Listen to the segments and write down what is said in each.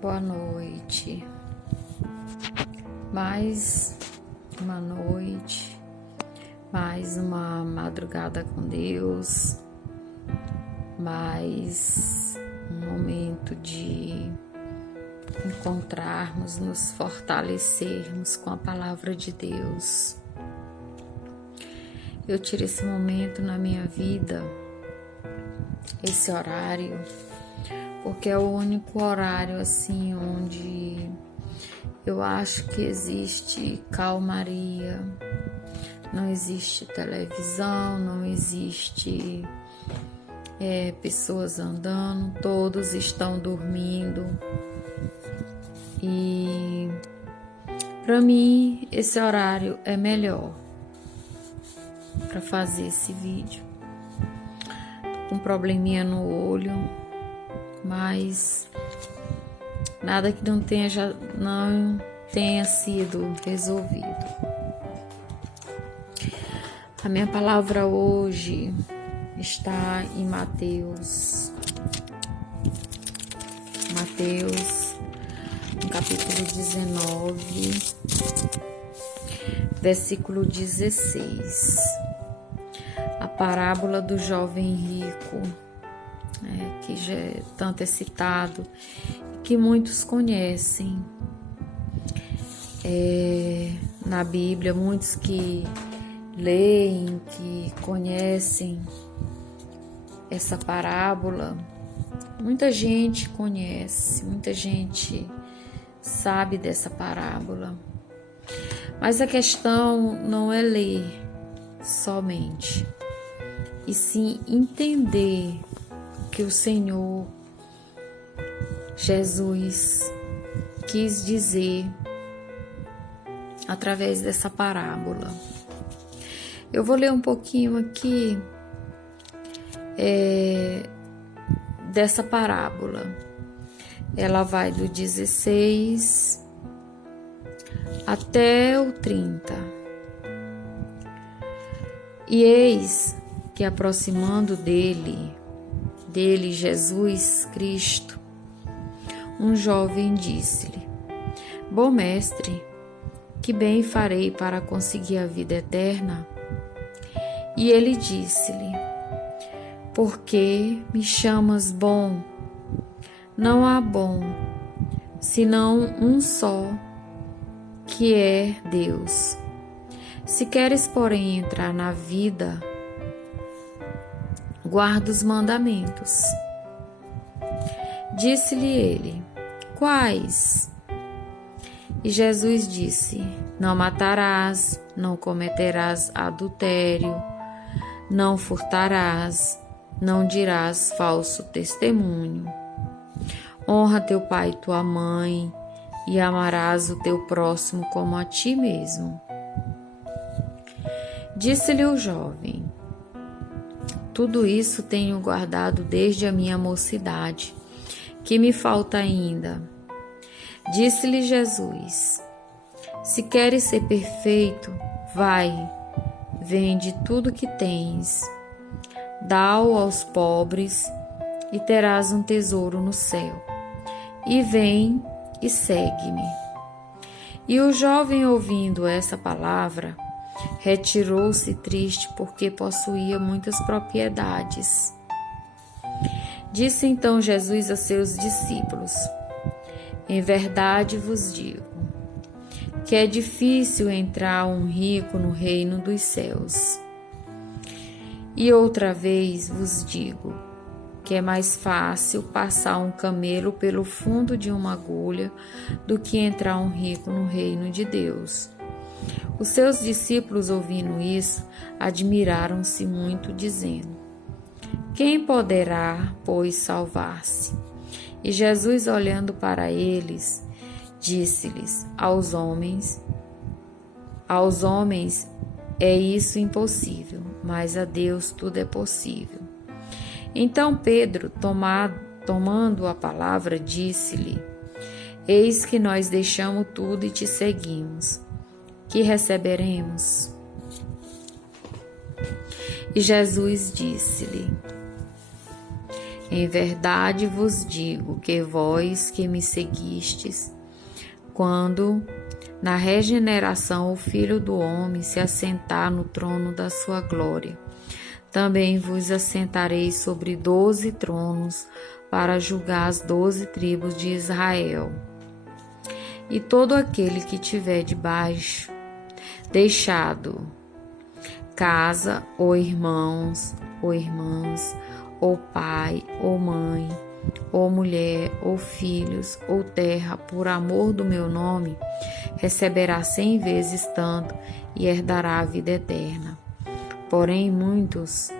Boa noite. Mais uma noite, mais uma madrugada com Deus, mais um momento de encontrarmos, nos fortalecermos com a palavra de Deus. Eu tiro esse momento na minha vida, esse horário, porque é o único horário assim onde eu acho que existe calmaria, não existe televisão, não existe pessoas andando, todos estão dormindo. E para mim esse horário é melhor para fazer esse vídeo. Tô com um probleminha no olho, mas nada que não tenha sido resolvido. A minha palavra hoje está em Mateus, no capítulo 19, versículo 16. A parábola do jovem rico, que já tanto é citado, que muitos conhecem na Bíblia, muitos que leem, que conhecem essa parábola. Muita gente conhece, muita gente sabe dessa parábola, mas a questão não é ler somente, e sim entender que o Senhor Jesus quis dizer através dessa parábola. Eu vou ler um pouquinho aqui dessa parábola. Ela vai do 16 até o 30. E eis que, aproximando dele, Jesus Cristo, um jovem disse-lhe: Bom mestre, que bem farei para conseguir a vida eterna? E ele disse-lhe: Por que me chamas bom? Não há bom, senão um só, que é Deus. Se queres, porém, entrar na vida, guarda os mandamentos. Disse-lhe ele: Quais? E Jesus disse: Não matarás, não cometerás adultério, não furtarás, não dirás falso testemunho. Honra teu pai e tua mãe, e amarás o teu próximo como a ti mesmo. Disse-lhe o jovem: Tudo isso tenho guardado desde a minha mocidade. Que me falta ainda? Disse-lhe Jesus: Se queres ser perfeito, vai, vende tudo que tens, dá-o aos pobres, e terás um tesouro no céu. E vem e segue-me. E o jovem, ouvindo essa palavra, retirou-se triste, porque possuía muitas propriedades. Disse então Jesus a seus discípulos: Em verdade vos digo, que é difícil entrar um rico no reino dos céus. E outra vez vos digo, que é mais fácil passar um camelo pelo fundo de uma agulha do que entrar um rico no reino de Deus. Os seus discípulos, ouvindo isso, admiraram-se muito, dizendo: Quem poderá, pois, salvar-se? E Jesus, olhando para eles, disse-lhes: Aos homens é isso impossível, mas a Deus tudo é possível. Então Pedro, tomando a palavra, disse-lhe: Eis que nós deixamos tudo e te seguimos. Que receberemos? E Jesus disse-lhe: Em verdade vos digo que vós que me seguistes, quando na regeneração o Filho do Homem se assentar no trono da sua glória, também vos assentareis sobre 12 tronos para julgar as 12 tribos de Israel. E todo aquele que tiver debaixo, deixado casa, ou irmãos, ou irmãs, ou pai, ou mãe, ou mulher, ou filhos, ou terra, por amor do meu nome, receberá 100 vezes tanto e herdará a vida eterna. Porém, muitos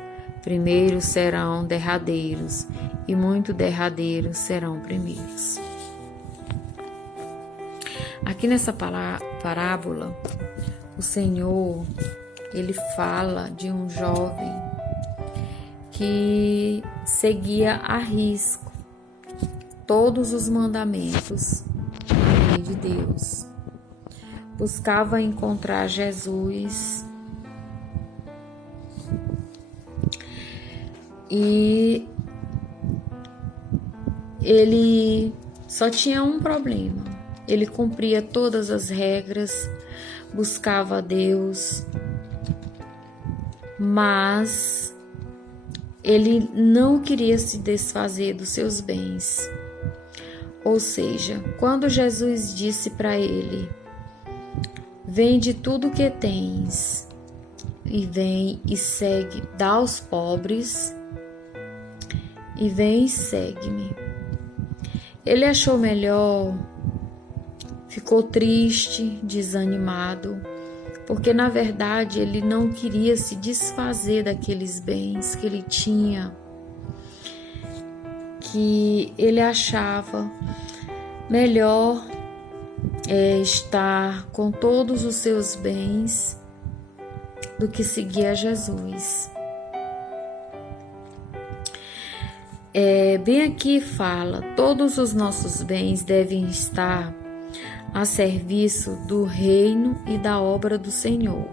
primeiros serão derradeiros, e muitos derradeiros serão primeiros. Aqui nessa parábola, o Senhor, ele fala de um jovem que seguia a risco todos os mandamentos da lei de Deus. Buscava encontrar Jesus e ele só tinha um problema. Ele cumpria todas as regras, buscava a Deus, mas ele não queria se desfazer dos seus bens. Ou seja, quando Jesus disse para ele: vende tudo o que tens e vem e segue, dá aos pobres e vem e segue-me. Ele achou melhor, ficou triste, desanimado, porque na verdade ele não queria se desfazer daqueles bens que ele tinha, que ele achava melhor estar com todos os seus bens do que seguir a Jesus. Bem aqui fala, todos os nossos bens devem estar a serviço do reino e da obra do Senhor.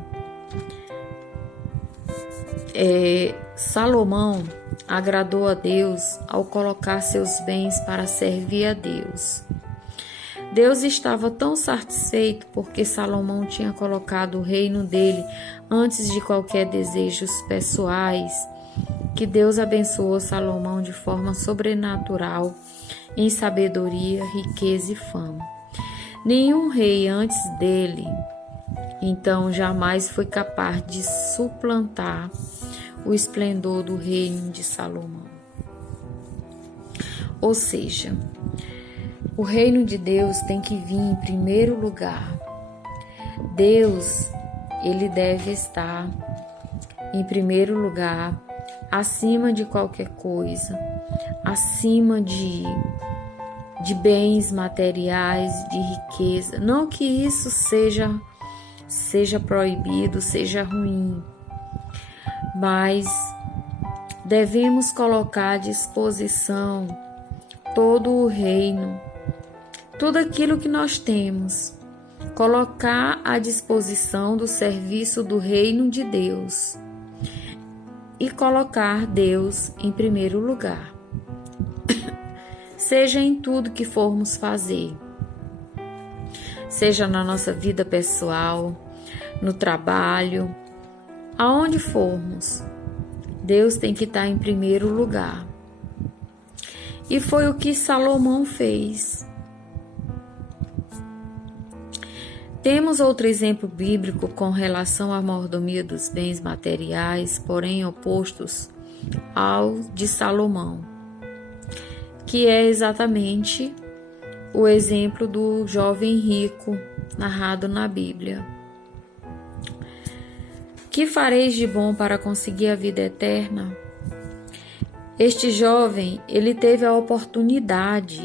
Salomão agradou a Deus ao colocar seus bens para servir a Deus. Deus estava tão satisfeito porque Salomão tinha colocado o reino dele antes de qualquer desejos pessoais, que Deus abençoou Salomão de forma sobrenatural em sabedoria, riqueza e fama. Nenhum rei antes dele, então, jamais foi capaz de suplantar o esplendor do reino de Salomão. Ou seja, o reino de Deus tem que vir em primeiro lugar. Deus, ele deve estar em primeiro lugar, acima de qualquer coisa, acima de bens materiais, de riqueza. Não que isso seja proibido, seja ruim, mas devemos colocar à disposição todo o reino, tudo aquilo que nós temos, colocar à disposição do serviço do reino de Deus e colocar Deus em primeiro lugar. Seja em tudo que formos fazer, seja na nossa vida pessoal, no trabalho, aonde formos, Deus tem que estar em primeiro lugar. E foi o que Salomão fez. Temos outro exemplo bíblico com relação à mordomia dos bens materiais, porém opostos ao de Salomão, que é exatamente o exemplo do jovem rico narrado na Bíblia. Que fareis de bom para conseguir a vida eterna? Este jovem, ele teve a oportunidade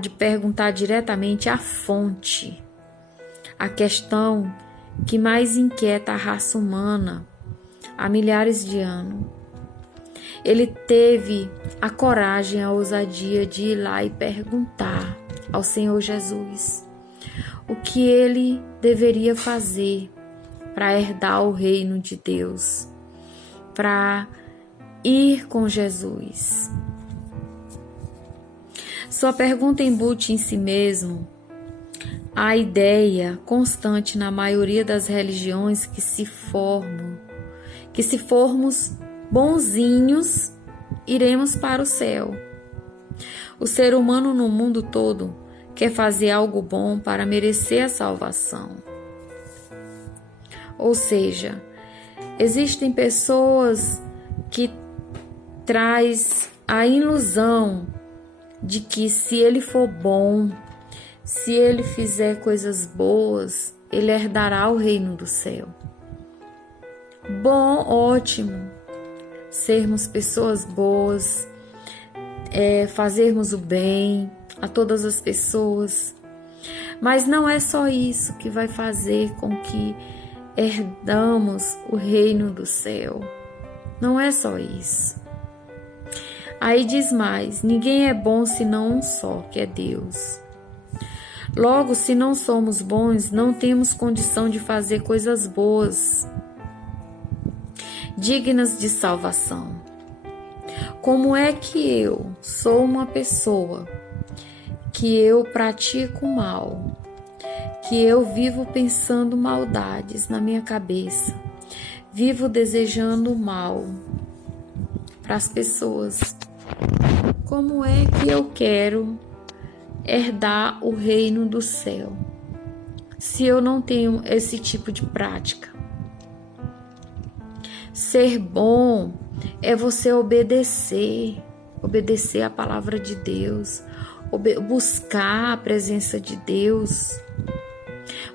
de perguntar diretamente à fonte, a questão que mais inquieta a raça humana há milhares de anos. Ele teve a coragem, a ousadia de ir lá e perguntar ao Senhor Jesus o que ele deveria fazer para herdar o reino de Deus, para ir com Jesus. Sua pergunta embute em si mesmo a ideia constante na maioria das religiões que se formos bonzinhos, iremos para o céu. O ser humano no mundo todo quer fazer algo bom para merecer a salvação. Ou seja, existem pessoas que traz a ilusão de que se ele for bom, se ele fizer coisas boas, ele herdará o reino do céu. Bom, ótimo, sermos pessoas boas, fazermos o bem a todas as pessoas, mas não é só isso que vai fazer com que herdamos o reino do céu. Não é só isso. Aí diz mais: ninguém é bom senão um só, que é Deus. Logo, se não somos bons, não temos condição de fazer coisas boas, dignas de salvação. Como é que eu sou uma pessoa que eu pratico mal, que eu vivo pensando maldades na minha cabeça, vivo desejando mal para as pessoas? Como é que eu quero herdar o reino do céu se eu não tenho esse tipo de prática? Ser bom é você obedecer a palavra de Deus, buscar a presença de Deus,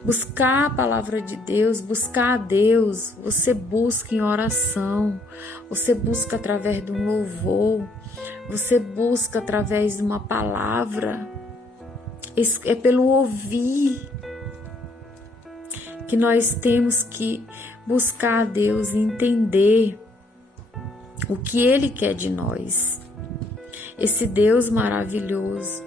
buscar a palavra de Deus, buscar a Deus. Você busca em oração, você busca através de um louvor, você busca através de uma palavra. É pelo ouvir que nós temos que buscar a Deus e entender o que Ele quer de nós. Esse Deus maravilhoso,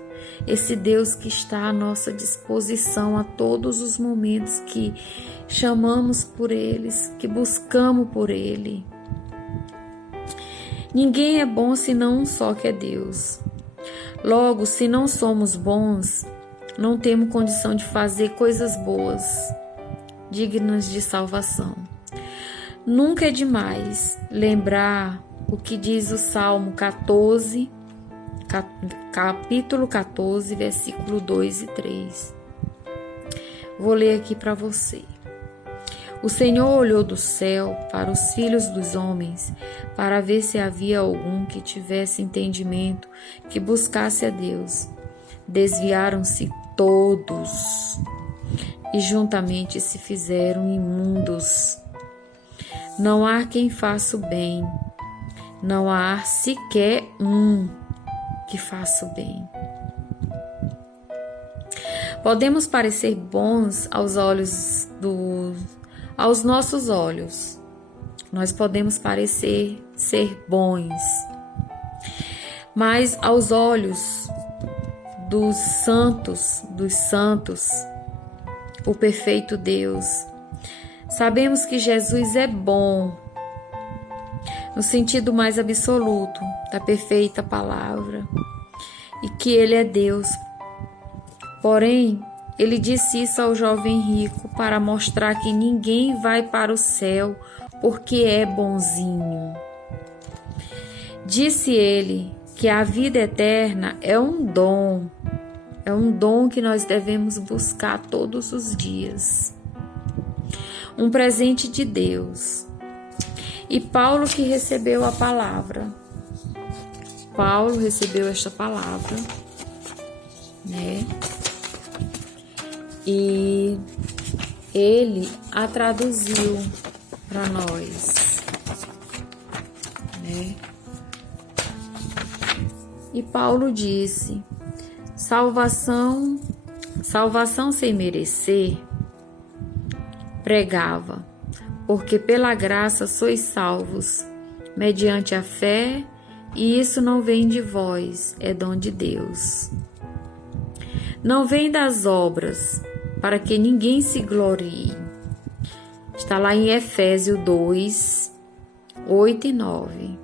esse Deus que está à nossa disposição a todos os momentos que chamamos por eles, que buscamos por Ele. Ninguém é bom senão um só, que é Deus. Logo, se não somos bons, não temos condição de fazer coisas boas, dignas de salvação. Nunca é demais lembrar o que diz o Salmo 14, capítulo 14, versículo 2 e 3. Vou ler aqui para você. O Senhor olhou do céu para os filhos dos homens, para ver se havia algum que tivesse entendimento, que buscasse a Deus. Desviaram-se todos e juntamente se fizeram imundos. Não há quem faça o bem, não há sequer um que faça o bem. Podemos parecer bons aos nossos olhos. Nós podemos parecer ser bons, mas aos olhos dos santos, o perfeito Deus, sabemos que Jesus é bom, no sentido mais absoluto da perfeita palavra, e que Ele é Deus. Porém, Ele disse isso ao jovem rico para mostrar que ninguém vai para o céu porque é bonzinho. Disse Ele que a vida eterna é um dom que nós devemos buscar todos os dias. Um presente de Deus. E Paulo que recebeu a palavra. Paulo recebeu esta palavra, né? E ele a traduziu para nós, né? E Paulo disse: salvação sem merecer, pregava, porque pela graça sois salvos, mediante a fé, e isso não vem de vós, é dom de Deus. Não vem das obras, para que ninguém se glorie. Está lá em Efésios 2, 8 e 9.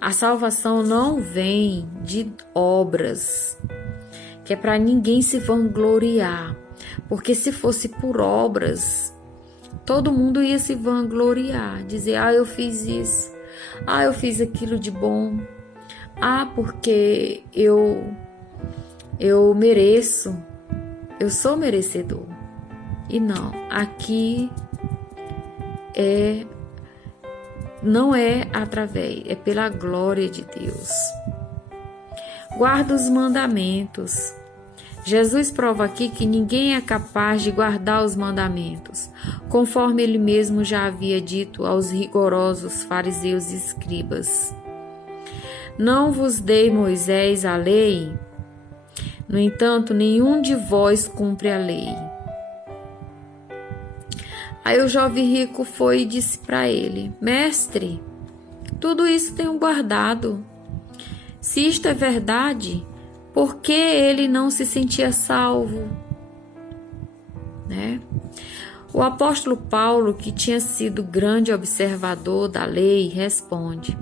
A salvação não vem de obras, que é para ninguém se vangloriar, porque se fosse por obras, todo mundo ia se vangloriar, dizer: eu fiz isso, eu fiz aquilo de bom, porque eu mereço, eu sou merecedor. E não, aqui não é através, é pela glória de Deus. Guarda os mandamentos. Jesus prova aqui que ninguém é capaz de guardar os mandamentos, conforme ele mesmo já havia dito aos rigorosos fariseus e escribas. Não vos dei Moisés a lei? No entanto, nenhum de vós cumpre a lei. Aí o jovem rico foi e disse para ele: Mestre, tudo isso tenho guardado. Se isto é verdade, por que ele não se sentia salvo? O apóstolo Paulo, que tinha sido grande observador da lei, responde: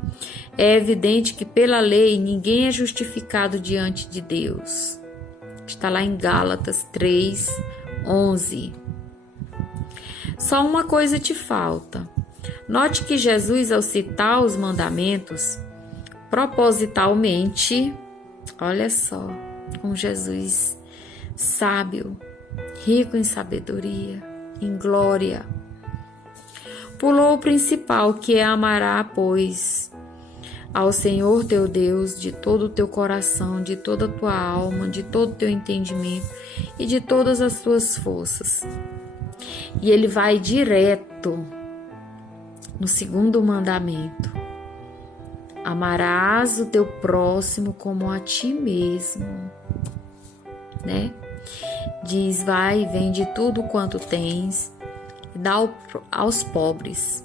é evidente que pela lei ninguém é justificado diante de Deus. Está lá em Gálatas 3:11. Só uma coisa te falta. Note que Jesus, ao citar os mandamentos, propositalmente, olha só, um Jesus sábio, rico em sabedoria, em glória, pulou o principal, que é amará, pois, ao Senhor teu Deus de todo o teu coração, de toda a tua alma, de todo o teu entendimento e de todas as tuas forças. E ele vai direto no segundo mandamento: amarás o teu próximo como a ti mesmo, Diz: vai e vende tudo quanto tens e dá aos pobres.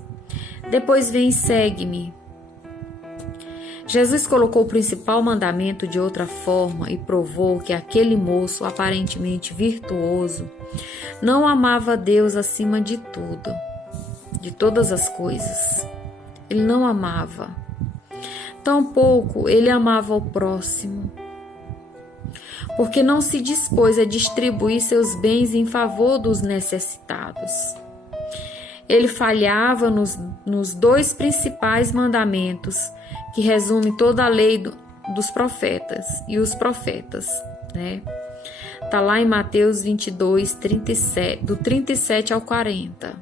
Depois vem e segue-me. Jesus colocou o principal mandamento de outra forma e provou que aquele moço, aparentemente virtuoso, não amava Deus acima de tudo, de todas as coisas. Ele não amava. Tampouco ele amava o próximo, porque não se dispôs a distribuir seus bens em favor dos necessitados. Ele falhava nos dois principais mandamentos, que resume toda a lei dos profetas e os profetas, Está lá em Mateus 22, 37, do 37 ao 40.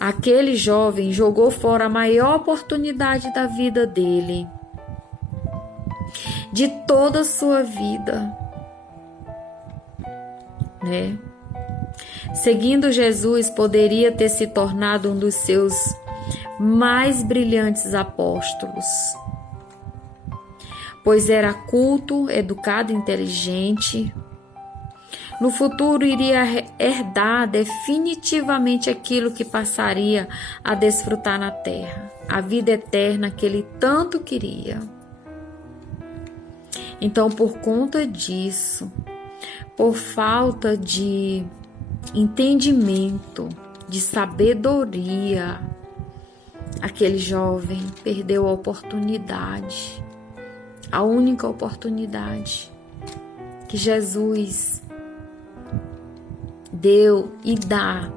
Aquele jovem jogou fora a maior oportunidade da vida dele, de toda a sua vida, Seguindo Jesus, poderia ter se tornado um dos seus mais brilhantes apóstolos, pois era culto, educado e inteligente. No futuro iria herdar definitivamente aquilo que passaria a desfrutar na terra, a vida eterna que ele tanto queria. Então, por conta disso, por falta de entendimento, de sabedoria, aquele jovem perdeu a oportunidade, a única oportunidade que Jesus deu e dá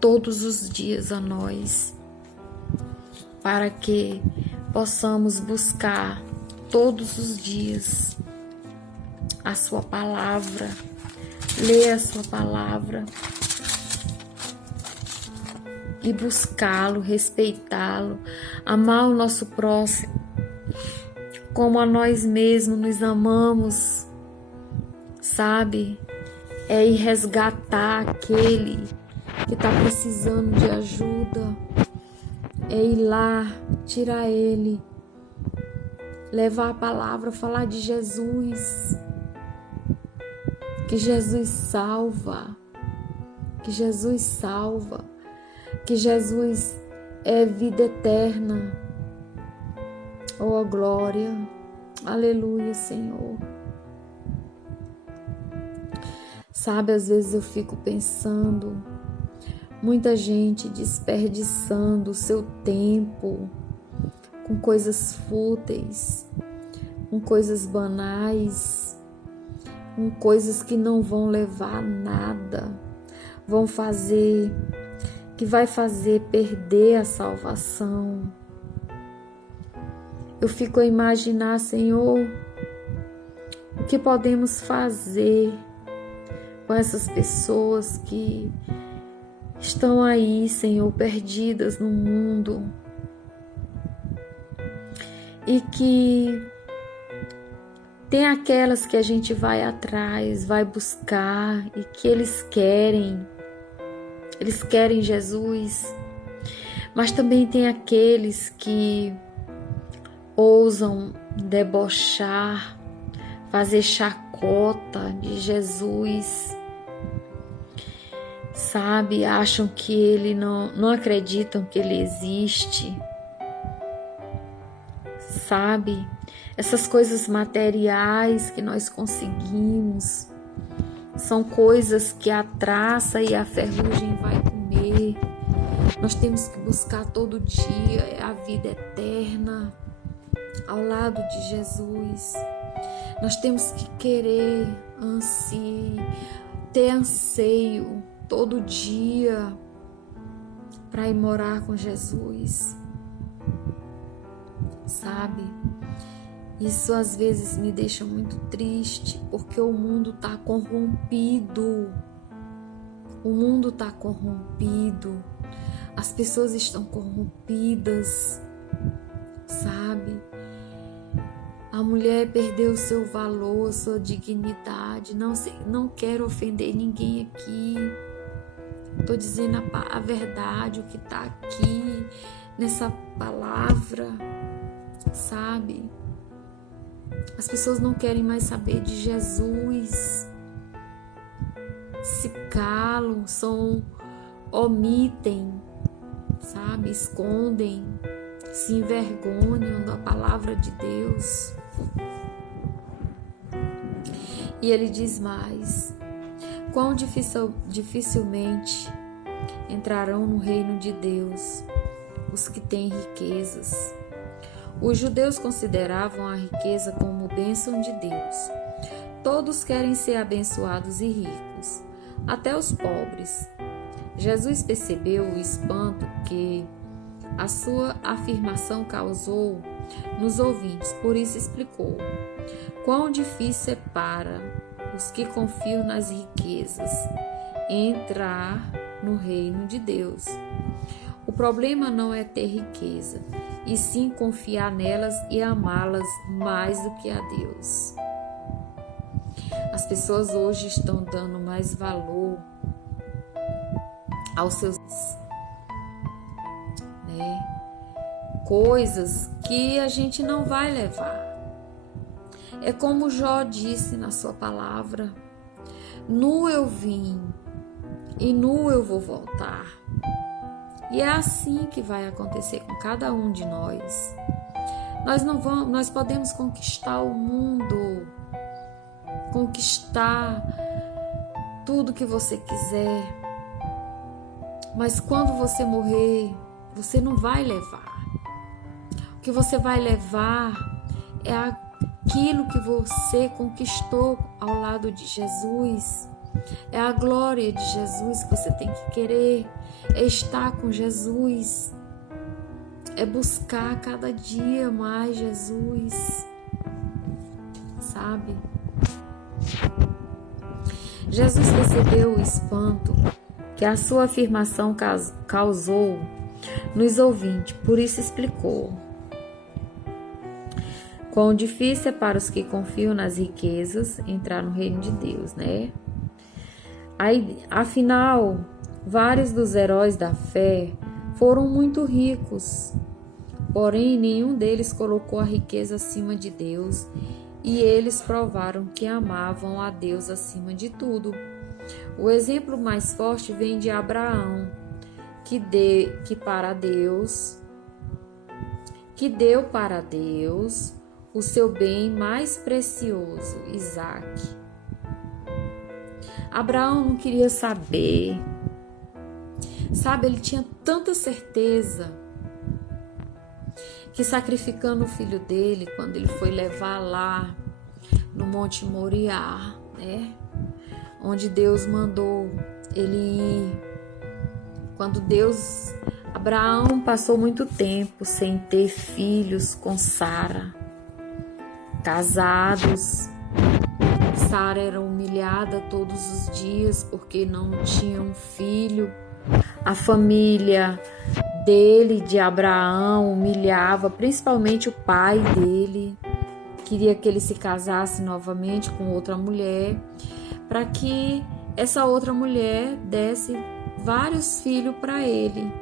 todos os dias a nós, para que possamos buscar todos os dias a sua palavra, ler a sua palavra e buscá-lo, respeitá-lo, amar o nosso próximo como a nós mesmos nos amamos, sabe? É ir resgatar aquele que está precisando de ajuda, é ir lá, tirar ele, levar a palavra, falar de Jesus, que Jesus salva, que Jesus salva, que Jesus é vida eterna. Oh, glória, aleluia, Senhor. Sabe, às vezes eu fico pensando, muita gente desperdiçando o seu tempo com coisas fúteis, com coisas banais, com coisas que não vão levar a nada, que vai fazer perder a salvação. Eu fico a imaginar, Senhor, o que podemos fazer com essas pessoas que estão aí, Senhor, perdidas no mundo e que tem aquelas que a gente vai atrás, vai buscar e que eles querem Jesus, mas também tem aqueles que ousam debochar, fazer chacota de Jesus, sabe? Acham que ele não acreditam que ele existe, sabe? Essas coisas materiais que nós conseguimos são coisas que a traça e a ferrugem vai comer. Nós temos que buscar todo dia a vida eterna ao lado de Jesus. Nós temos que querer, ter anseio todo dia para ir morar com Jesus, sabe? Isso às vezes me deixa muito triste, porque o mundo está corrompido. O mundo está corrompido. As pessoas estão corrompidas, sabe? A mulher perdeu o seu valor, sua dignidade. Não quero ofender ninguém aqui. Estou dizendo a verdade, o que está aqui nessa palavra, sabe? As pessoas não querem mais saber de Jesus, se calam, omitem, sabe? Escondem, se envergonham da palavra de Deus. E ele diz mais: quão dificilmente entrarão no reino de Deus os que têm riquezas. Os judeus consideravam a riqueza como bênção de Deus. Todos querem ser abençoados e ricos, até os pobres. Jesus percebeu o espanto que a sua afirmação causou nos ouvintes, por isso explicou: quão difícil é para os que confiam nas riquezas entrar no reino de Deus. O problema não é ter riqueza, e sim confiar nelas e amá-las mais do que a Deus. As pessoas hoje estão dando mais valor aos seus, coisas que a gente não vai levar. É como Jó disse na sua palavra: nu eu vim e nu eu vou voltar. E é assim que vai acontecer com cada um de nós. Nós podemos conquistar o mundo, conquistar tudo que você quiser, mas quando você morrer, você não vai levar. O que você vai levar é aquilo que você conquistou ao lado de Jesus. É a glória de Jesus que você tem que querer, é estar com Jesus, é buscar cada dia mais Jesus, sabe? Jesus percebeu o espanto que a sua afirmação causou nos ouvintes, por isso explicou: quão difícil é para os que confiam nas riquezas entrar no reino de Deus, né? Afinal, vários dos heróis da fé foram muito ricos, porém nenhum deles colocou a riqueza acima de Deus, e eles provaram que amavam a Deus acima de tudo. O exemplo mais forte vem de Abraão, que deu para Deus o seu bem mais precioso, Isaque. Abraão não queria saber, sabe? Ele tinha tanta certeza que sacrificando o filho dele, quando ele foi levar lá no Monte Moriá, né? Onde Deus mandou ele ir. Quando Abraão passou muito tempo sem ter filhos com Sara, casados. Sara era humilhada todos os dias porque não tinha um filho. A família dele, de Abraão, humilhava, principalmente o pai dele. Queria que ele se casasse novamente com outra mulher, para que essa outra mulher desse vários filhos para ele.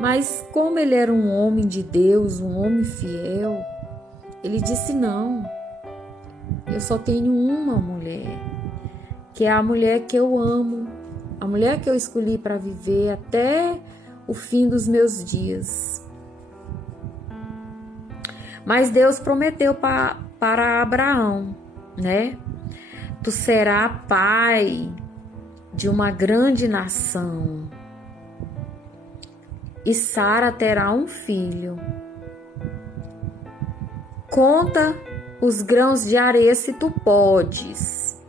Mas como ele era um homem de Deus, um homem fiel, ele disse: não, eu só tenho uma mulher, que é a mulher que eu amo, a mulher que eu escolhi para viver até o fim dos meus dias. Mas Deus prometeu para Abraão, né? Tu serás pai de uma grande nação, e Sara terá um filho. Conta os grãos de areia se tu podes.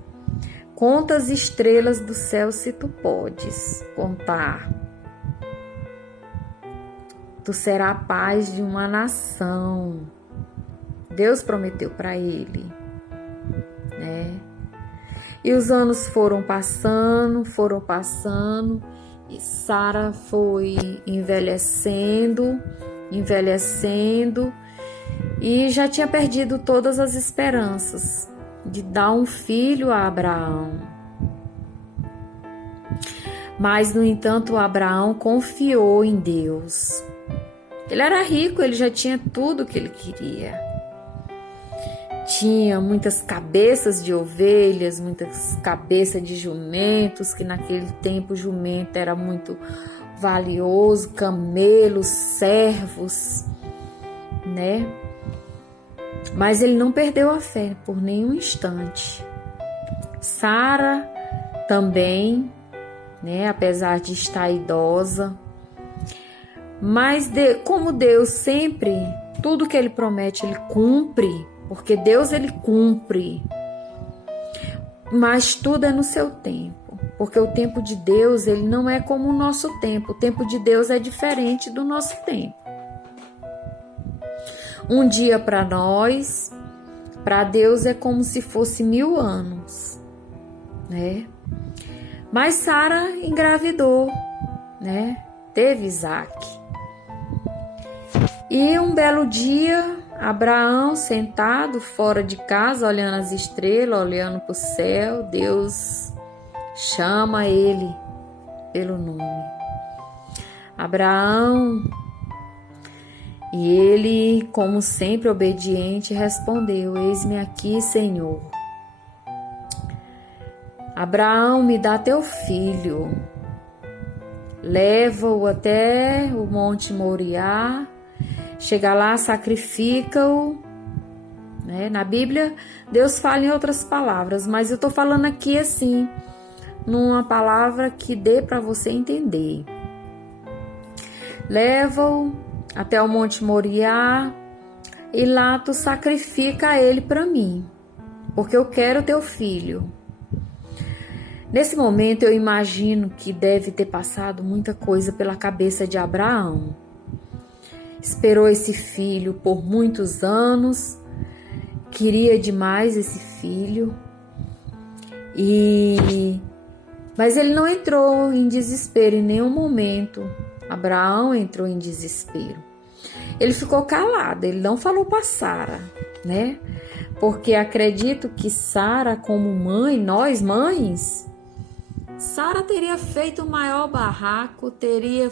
Conta as estrelas do céu se tu podes contar. Tu serás pai de uma nação. Deus prometeu para ele, né? E os anos foram passando, e Sara foi envelhecendo, e já tinha perdido todas as esperanças de dar um filho a Abraão. Mas, no entanto, Abraão confiou em Deus. Ele era rico, ele já tinha tudo o que ele queria. Tinha muitas cabeças de ovelhas, muitas cabeças de jumentos, que naquele tempo o jumento era muito valioso, camelos, servos, né? Mas ele não perdeu a fé por nenhum instante. Sara também, né? Apesar de estar idosa, mas como Deus sempre, tudo que ele promete, ele cumpre. Porque Deus, ele cumpre, mas tudo é no seu tempo, porque o tempo de Deus, ele não é como o nosso tempo, o tempo de Deus é diferente do nosso tempo. Um dia para nós, para Deus é como se fosse 1000 anos, né? Mas Sara engravidou, né? Teve Isaac. E um belo dia, Abraão, sentado fora de casa, olhando as estrelas, olhando para o céu, Deus chama ele pelo nome. Abraão, e ele, como sempre obediente, respondeu: eis-me aqui, Senhor. Abraão, me dá teu filho, leva-o até o Monte Moriá. Chega lá, sacrifica-o, né? Na Bíblia, Deus fala em outras palavras, mas eu estou falando aqui assim, numa palavra que dê para você entender. Leva-o até o Monte Moriá e lá tu sacrifica ele para mim, porque eu quero teu filho. Nesse momento eu imagino que deve ter passado muita coisa pela cabeça de Abraão. Esperou esse filho por muitos anos, queria demais esse filho, mas ele não entrou em desespero em nenhum momento. Abraão entrou em desespero. Ele ficou calado, ele não falou para Sara, né? Porque acredito que Sara, como mãe, nós mães, Sara teria feito o maior barraco, teria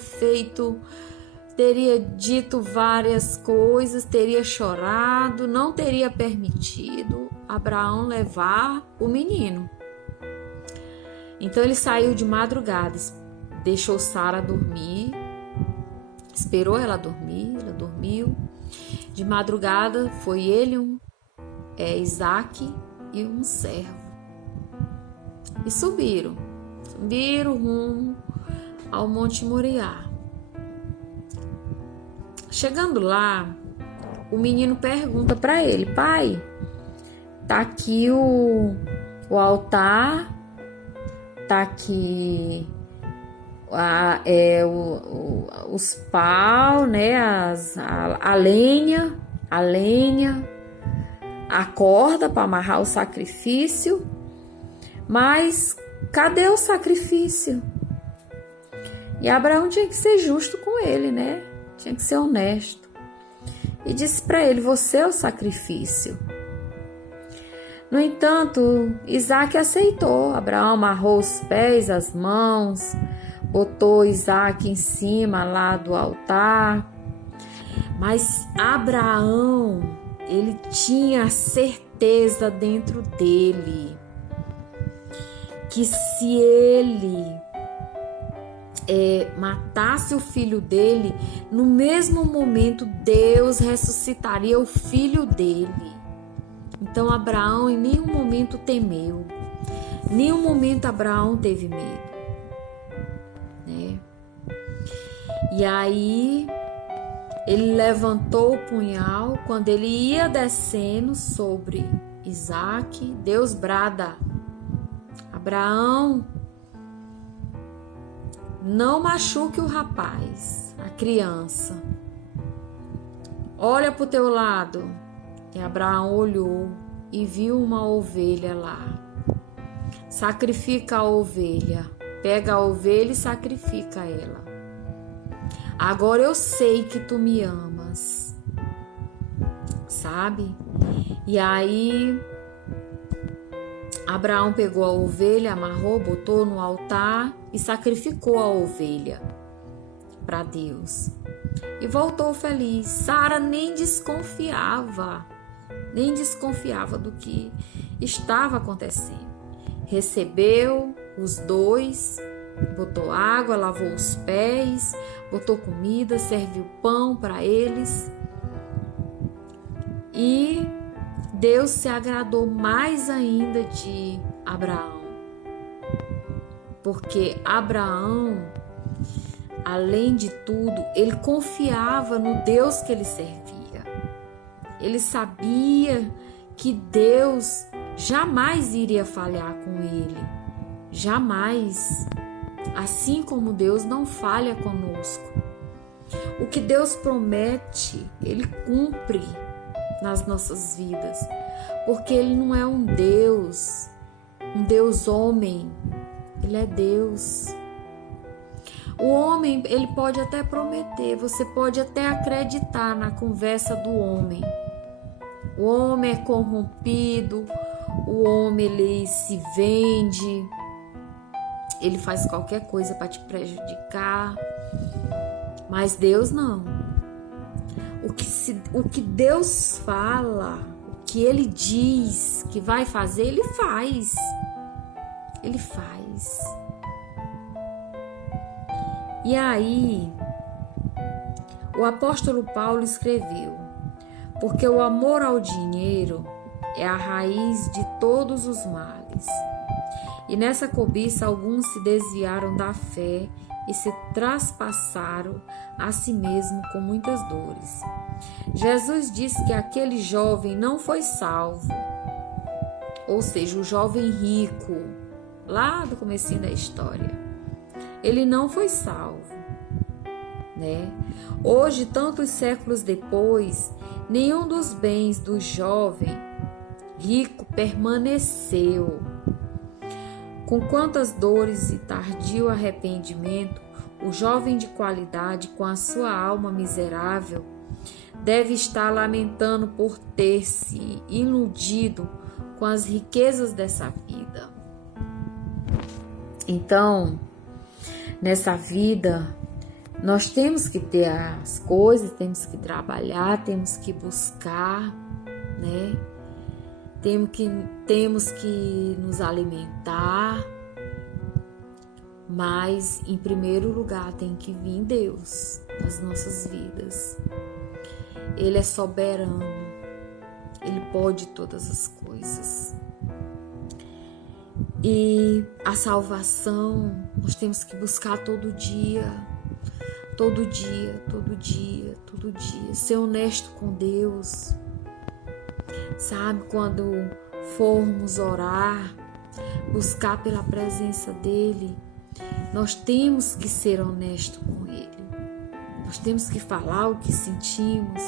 dito várias coisas, teria chorado, não teria permitido Abraão levar o menino. Então ele saiu de madrugada, deixou Sara dormir, esperou ela dormir, ela dormiu. De madrugada foi ele, Isaac e um servo. E subiram rumo ao Monte Moriá. Chegando lá, o menino pergunta para ele: pai, tá aqui o altar, tá aqui os pau, né, a lenha, a corda para amarrar o sacrifício, mas cadê o sacrifício? E Abraão tinha que ser justo com ele, né? Tinha que ser honesto. E disse para ele: você é o sacrifício. No entanto, Isaac aceitou. Abraão amarrou os pés, as mãos, botou Isaac em cima lá do altar. Mas Abraão, ele tinha certeza dentro dele que se ele matasse o filho dele, no mesmo momento Deus ressuscitaria o filho dele. Então Abraão em nenhum momento temeu, em nenhum momento Abraão teve medo, né? E aí ele levantou o punhal. Quando ele ia descendo sobre Isaac, Deus brada: Abraão, não machuque o rapaz, a criança. Olha para o teu lado. E Abraão olhou e viu uma ovelha lá. Sacrifica a ovelha. Pega a ovelha e sacrifica ela. Agora eu sei que tu me amas. Sabe? E aí Abraão pegou a ovelha, amarrou, botou no altar e sacrificou a ovelha para Deus. E voltou feliz. Sara nem desconfiava do que estava acontecendo. Recebeu os dois, botou água, lavou os pés, botou comida, serviu pão para eles. E Deus se agradou mais ainda de Abraão, porque Abraão, além de tudo, ele confiava no Deus que ele servia. Ele sabia que Deus jamais iria falhar com ele, jamais. Assim como Deus não falha conosco. O que Deus promete, Ele cumpre nas nossas vidas, porque Ele não é um Deus homem, Ele é Deus. O homem, ele pode até prometer, você pode até acreditar na conversa do homem. O homem é corrompido, o homem ele se vende, ele faz qualquer coisa para te prejudicar, mas Deus não. O que Deus fala, o que Ele diz que vai fazer, Ele faz. Ele faz. E aí, o apóstolo Paulo escreveu: porque o amor ao dinheiro é a raiz de todos os males. E nessa cobiça alguns se desviaram da fé e se traspassaram a si mesmo com muitas dores. Jesus disse que aquele jovem não foi salvo, ou seja, o jovem rico, lá do comecinho da história, ele não foi salvo, né? Hoje, tantos séculos depois, nenhum dos bens do jovem rico permaneceu. Com quantas dores e tardio arrependimento, o jovem de qualidade, com a sua alma miserável, deve estar lamentando por ter se iludido com as riquezas dessa vida. Então, nessa vida, nós temos que ter as coisas, temos que trabalhar, temos que buscar, né? Temos que nos alimentar, mas em primeiro lugar tem que vir Deus nas nossas vidas. Ele é soberano, Ele pode todas as coisas. E a salvação nós temos que buscar todo dia. Todo dia, todo dia, todo dia. Ser honesto com Deus. Sabe, quando formos orar, buscar pela presença dEle, nós temos que ser honestos com Ele. Nós temos que falar o que sentimos,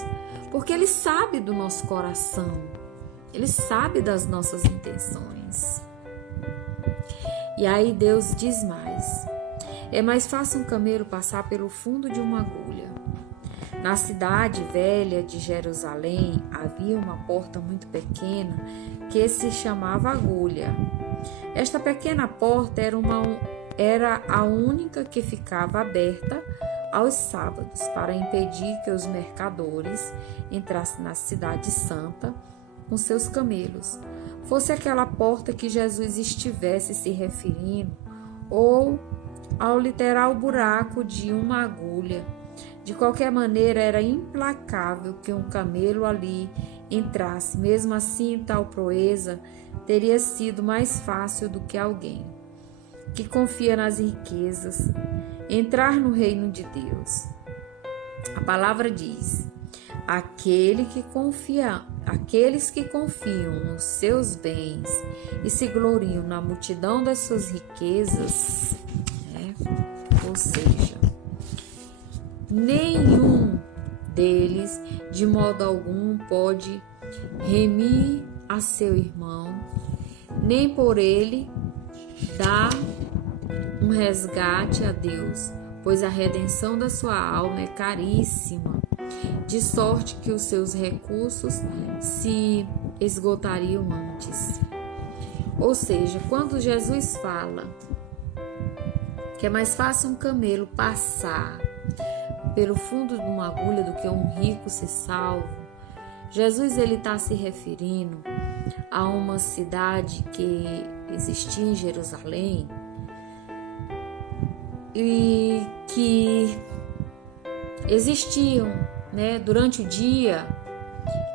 porque Ele sabe do nosso coração. Ele sabe das nossas intenções. E aí Deus diz mais. É mais fácil um camelo passar pelo fundo de uma agulha. Na cidade velha de Jerusalém havia uma porta muito pequena que se chamava Agulha. Esta pequena porta era a única que ficava aberta aos sábados para impedir que os mercadores entrassem na cidade santa com seus camelos. Fosse aquela porta que Jesus estivesse se referindo ou ao literal buraco de uma agulha. De qualquer maneira, era implacável que um camelo ali entrasse. Mesmo assim, tal proeza teria sido mais fácil do que alguém que confia nas riquezas entrar no reino de Deus. A palavra diz: aqueles que confiam nos seus bens e se gloriam na multidão das suas riquezas, ou seja, nenhum deles de modo algum pode remir a seu irmão, nem por ele dar um resgate a Deus, pois a redenção da sua alma é caríssima, de sorte que os seus recursos se esgotariam antes. Ou seja, quando Jesus fala que é mais fácil um camelo passar pelo fundo de uma agulha do que um rico ser salvo, Jesus ele está se referindo a uma cidade que existia em Jerusalém e que existiam, durante o dia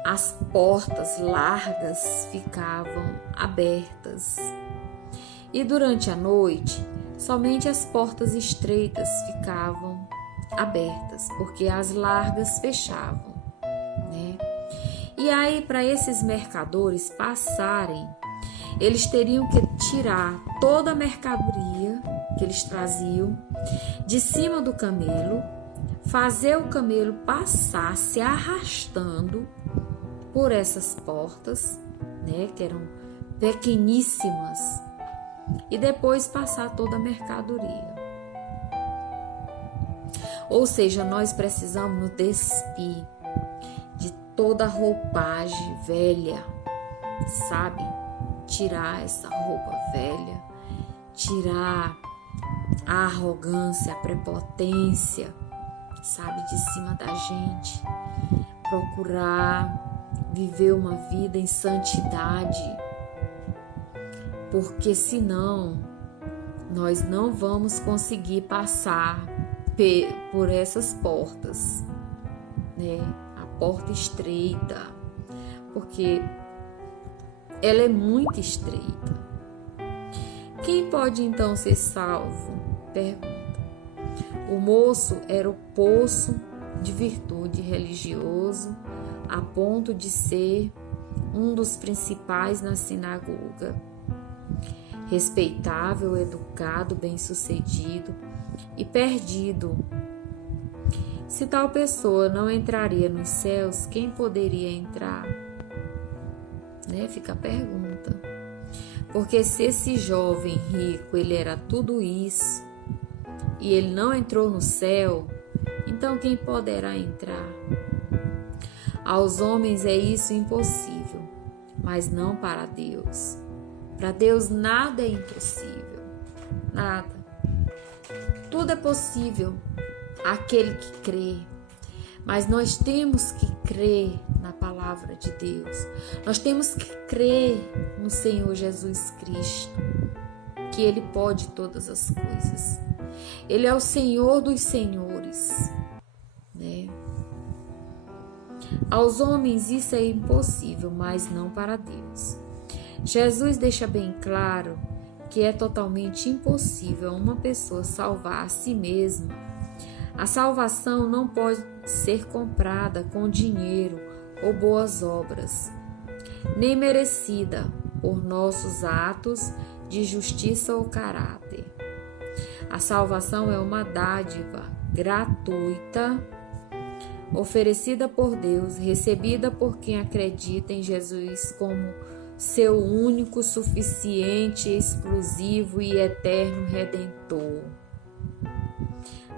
as portas largas ficavam abertas e durante a noite somente as portas estreitas ficavam abertas, porque as largas fechavam, E aí, para esses mercadores passarem, eles teriam que tirar toda a mercadoria que eles traziam de cima do camelo, fazer o camelo passar se arrastando por essas portas, que eram pequeníssimas, e depois passar toda a mercadoria. Ou seja, nós precisamos nos despir de toda a roupagem velha, sabe? Tirar essa roupa velha, tirar a arrogância, a prepotência, sabe, de cima da gente. Procurar viver uma vida em santidade, porque senão nós não vamos conseguir passar por essas portas, a porta estreita, porque ela é muito estreita. Quem pode então ser salvo? Pergunta. O moço era o poço de virtude religioso, a ponto de ser um dos principais na sinagoga. Respeitável, educado, bem-sucedido e perdido. Se tal pessoa não entraria nos céus, quem poderia entrar? Fica a pergunta. Porque se esse jovem rico, ele era tudo isso, e ele não entrou no céu, então quem poderá entrar? Aos homens é isso impossível, mas não para Deus. Para Deus nada é impossível, nada. Tudo é possível àquele que crê, mas nós temos que crer na palavra de Deus. Nós temos que crer no Senhor Jesus Cristo, que Ele pode todas as coisas. Ele é o Senhor dos senhores, Aos homens isso é impossível, mas não para Deus. Jesus deixa bem claro que é totalmente impossível uma pessoa salvar a si mesma A salvação não pode ser comprada com dinheiro ou boas obras, nem merecida por nossos atos de justiça ou caráter. A salvação é uma dádiva gratuita, oferecida por Deus, recebida por quem acredita em Jesus como seu único, suficiente, exclusivo e eterno Redentor.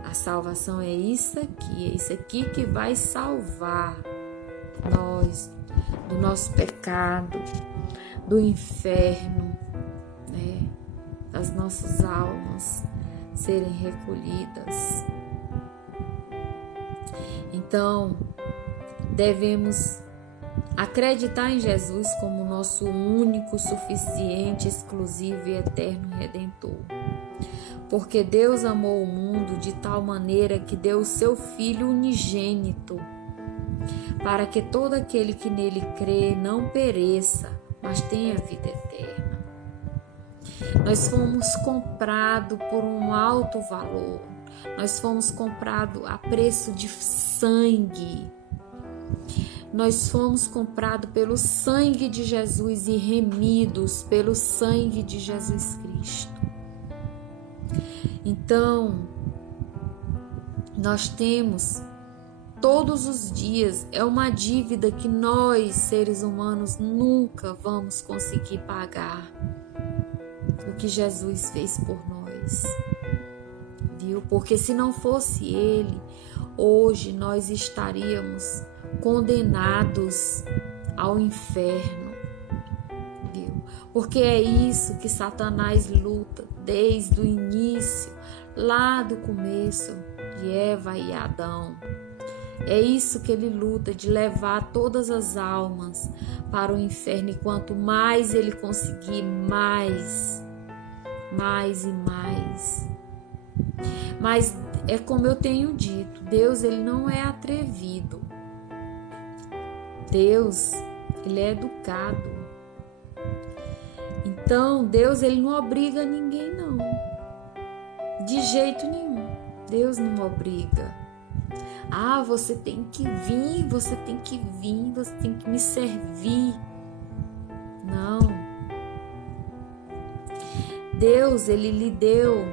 A salvação é isso aqui que vai salvar nós do nosso pecado, do inferno, né? Das nossas almas serem recolhidas. Então, devemos acreditar em Jesus como nosso único, suficiente, exclusivo e eterno Redentor. Porque Deus amou o mundo de tal maneira que deu o seu Filho unigênito, para que todo aquele que nele crê não pereça, mas tenha vida eterna. Nós fomos comprados por um alto valor. Nós fomos comprados a preço de sangue. Nós fomos comprados pelo sangue de Jesus e remidos pelo sangue de Jesus Cristo. Então, nós temos todos os dias, é uma dívida que nós, seres humanos, nunca vamos conseguir pagar. O que Jesus fez por nós, viu? Porque se não fosse Ele, hoje nós estaríamos condenados ao inferno, viu? Porque é isso que Satanás luta desde o início, lá do começo de Eva e Adão. É isso que ele luta, de levar todas as almas para o inferno. E quanto mais ele conseguir, mais e mais. Mas é como eu tenho dito, Deus, ele não é atrevido. Deus, ele é educado. Então, Deus, ele não obriga ninguém, não. De jeito nenhum. Deus não obriga. Ah, você tem que vir, você tem que vir, você tem que me servir. Não. Deus, ele lhe deu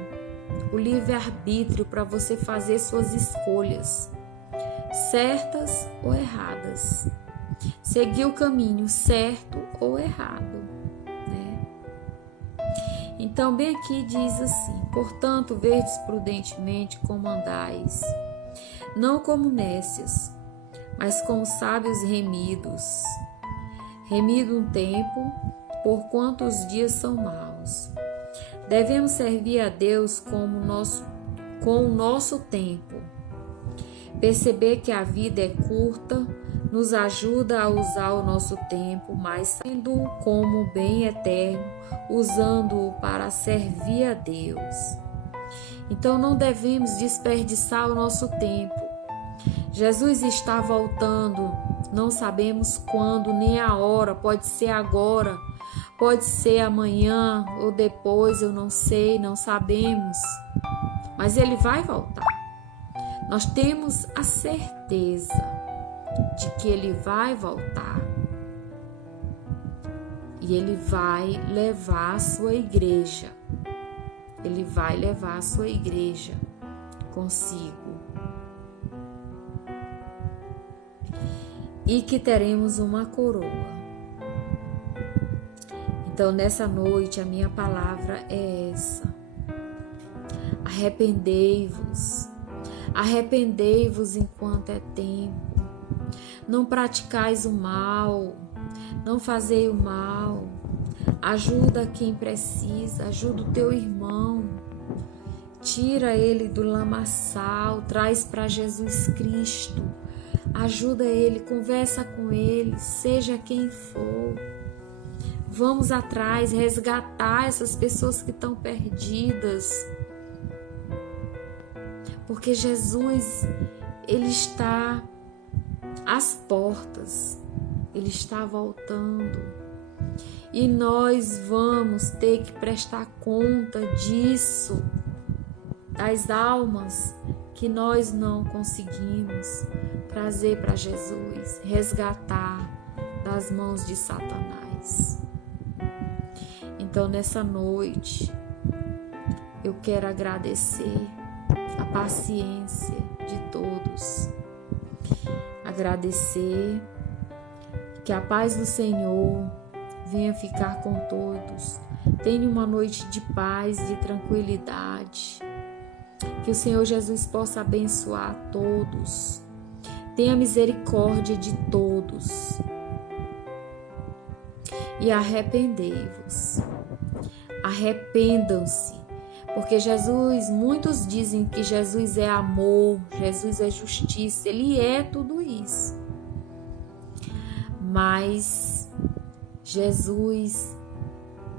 o livre-arbítrio para você fazer suas escolhas, certas ou erradas. Seguir o caminho certo ou errado, né? Então, bem aqui diz assim: portanto, verdes prudentemente como andais, não como nécios, mas como sábios remidos. Remido um tempo, porquanto os dias são maus. Devemos servir a Deus com o nosso tempo. Perceber que a vida é curta nos ajuda a usar o nosso tempo, mas sendo como bem eterno, usando-o para servir a Deus. Então não devemos desperdiçar o nosso tempo. Jesus está voltando, não sabemos quando nem a hora, pode ser agora, pode ser amanhã ou depois, eu não sei, não sabemos, mas ele vai voltar. Nós temos a certeza de que ele vai voltar e ele vai levar a sua igreja. Ele vai levar a sua igreja consigo. E que teremos uma coroa. Então, nessa noite, a minha palavra é essa: arrependei-vos. Arrependei-vos enquanto é tempo. Não praticais o mal, não fazei o mal. Ajuda quem precisa, ajuda o teu irmão. Tira ele do lamaçal, traz para Jesus Cristo. Ajuda ele, conversa com ele, seja quem for. Vamos atrás, resgatar essas pessoas que estão perdidas. Porque Jesus, ele está às portas, ele está voltando. E nós vamos ter que prestar conta disso, das almas que nós não conseguimos trazer para Jesus, resgatar das mãos de Satanás. Então, nessa noite, eu quero agradecer a paciência de todos, agradecer que a paz do Senhor venha ficar com todos. Tenha uma noite de paz, de tranquilidade. Que o Senhor Jesus possa abençoar a todos. Tenha misericórdia de todos. E arrependei-vos. Arrependam-se. Porque Jesus, muitos dizem que Jesus é amor, Jesus é justiça. Ele é tudo isso. Mas Jesus,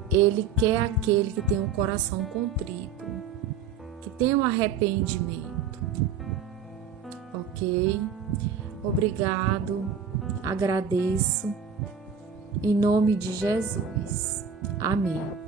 Ele quer aquele que tem um coração contrito, que tem um arrependimento. Ok? Obrigado, agradeço, em nome de Jesus. Amém.